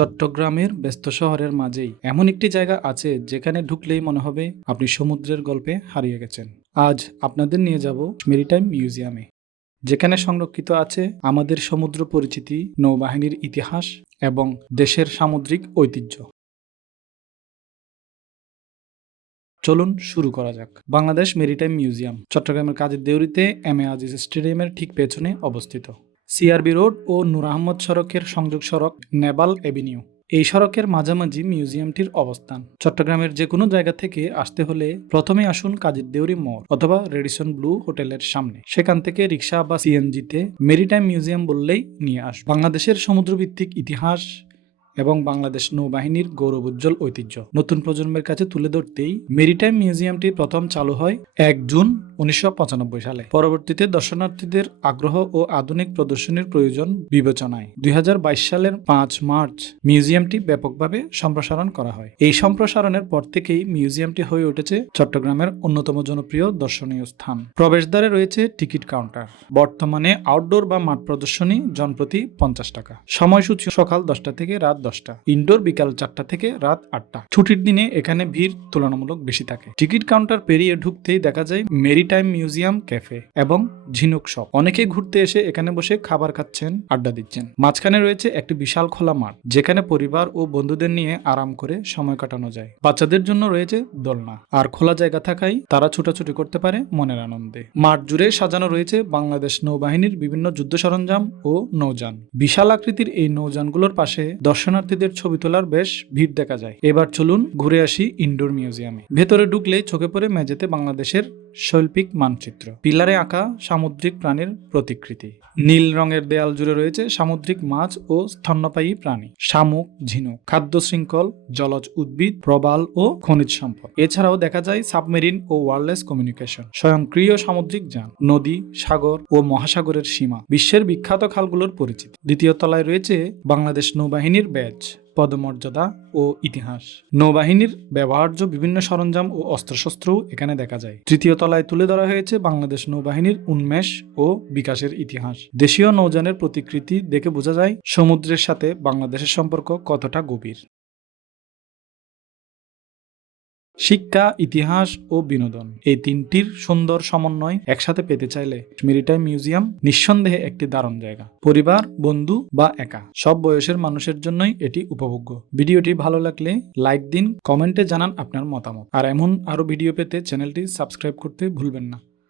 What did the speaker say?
চট্টগ্রামের ব্যস্ত শহরের মাঝেই এমন একটি জায়গা আছে যেখানে ঢুকলেই মনে হবে আপনি সমুদ্রের গল্পে হারিয়ে গেছেন। আজ আপনাদের নিয়ে যাব মেরিটাইম মিউজিয়ামে, যেখানে সংরক্ষিত আছে আমাদের সমুদ্র পরিচিতি, নৌবাহিনীর ইতিহাস এবং দেশের সামুদ্রিক ঐতিহ্য। চলুন শুরু করা যাক। বাংলাদেশ মেরিটাইম মিউজিয়াম চট্টগ্রামের কাজের দেউরিতে এম এ আজিজ স্টেডিয়ামের ঠিক পেছনে অবস্থিত। সিআরবি রোড ও নূর আহমদ সড়কের সংযোগ সড়ক নেভাল এভিনিউ, এই সড়কের মাঝামাঝি মিউজিয়ামটির অবস্থান। চট্টগ্রামের যে কোনো জায়গা থেকে আসতে হলে প্রথমে আসুন কাজের দেউরি মোড় অথবা রেডিসন ব্লু হোটেলের সামনে। সেখান থেকে রিক্সা বা সিএনজিতে মেরিটাইম মিউজিয়াম বললেই নিয়ে আসুন। বাংলাদেশের সমুদ্রভিত্তিক ইতিহাস এবং বাংলাদেশ নৌবাহিনীর গৌরবোজ্জ্বল ঐতিহ্য নতুন প্রজন্মের কাছে তুলে ধরতেই মেরিটাইম মিউজিয়ামটি প্রথম চালু হয় ১ জুন ১৯৯৫ সালে। পরবর্তীতে দর্শনার্থীদের আগ্রহ ও আধুনিক প্রদর্শনীর প্রয়োজন বিবেচনায় ২০২২ সালের ৫ মার্চ মিউজিয়ামটি ব্যাপকভাবে সম্প্রসারণ করা হয়। এই সম্প্রসারণের পর থেকেই মিউজিয়ামটি হয়ে উঠেছে চট্টগ্রামের অন্যতম জনপ্রিয় দর্শনীয় স্থান। প্রবেশদ্বারে রয়েছে টিকিট কাউন্টার। বর্তমানে আউটডোর বা মাঠ প্রদর্শনী জনপ্রতি ৫০ টাকা। সময়সূচি সকাল ১০টা থেকে রাত ১০টা, ইনডোর বিকাল ৪টা থেকে রাত ৮টা। ছুটির দিনে এখানে ভিড় তুলনামূলক বেশি থাকে। টিকিট কাউন্টার পেরিয়ে ঢুকতেই দেখা যায় মেরিটাইম মিউজিয়াম ক্যাফে এবং ঝিনুক শপ। অনেকেই ঘুরতে এসে এখানে বসে খাবার খাচ্ছেন, আড্ডা দিচ্ছেন। মাঝখানে রয়েছে একটি বিশাল খোলা মাঠ, যেখানে পরিবার ও বন্ধুদের নিয়ে আরাম করে সময় কাটানো যায়। বাচ্চাদের জন্য রয়েছে দোলনা, আর খোলা জায়গা থাকায় তারা ছুটাছুটি করতে পারে মনের আনন্দে। মাঠ জুড়ে সাজানো রয়েছে বাংলাদেশ নৌবাহিনীর বিভিন্ন যুদ্ধ সরঞ্জাম ও নৌযান। বিশাল আকৃতির এই নৌযানগুলোর পাশে দর্শনার্থীদের ছবি তোলার বেশ ভিড় দেখা যায়। এবার চলুন ঘুরে আসি ইনডোর মিউজিয়ামে। ভেতরে ঢুকলে চোখে পড়ে মেঝেতে বাংলাদেশের শৈল্পিক মানচিত্র, পিলারে আঁকা সামুদ্রিক প্রাণীর প্রতিকৃতি। নীল রঙের দেয়াল জুড়ে রয়েছে সামুদ্রিক মাছ ও স্তন্যপায়ী প্রাণী, শামুক, ঝিনুক, খাদ্য শৃঙ্খল, জলজ উদ্ভিদ, প্রবাল ও খনিজ সম্পদ। এছাড়াও দেখা যায় সাবমেরিন ও ওয়্যারলেস কমিউনিকেশন, স্বয়ংক্রিয় সামুদ্রিক যান, নদী, সাগর ও মহাসাগরের সীমা, বিশ্বের বিখ্যাত খালগুলোর পরিচিতি। দ্বিতীয় তলায় রয়েছে বাংলাদেশ নৌবাহিনীর ব্যাজ, পদমর্যাদা ও ইতিহাস। নৌবাহিনীর ব্যবহার্য বিভিন্ন সরঞ্জাম ও অস্ত্রশস্ত্রও এখানে দেখা যায়। তৃতীয় তলায় তুলে ধরা হয়েছে বাংলাদেশ নৌবাহিনীর উন্মেষ ও বিকাশের ইতিহাস। দেশীয় নৌযানের প্রতিকৃতি দেখে বোঝা যায় সমুদ্রের সাথে বাংলাদেশের সম্পর্ক কতটা গভীর। শিক্ষা, ইতিহাস ও বিনোদন, এই তিনটির সুন্দর সমন্বয় একসাথে পেতে চাইলে মেরিটাইম মিউজিয়াম নিঃসন্দেহে একটি দারুণ জায়গা। পরিবার, বন্ধু বা একা সব বয়সের মানুষের জন্যই এটি উপভোগ্য। ভিডিওটি ভালো লাগলে লাইক দিন, কমেন্টে জানান আপনার মতামত। আর এমন আরো ভিডিও পেতে চ্যানেলটি সাবস্ক্রাইব করতে ভুলবেন না।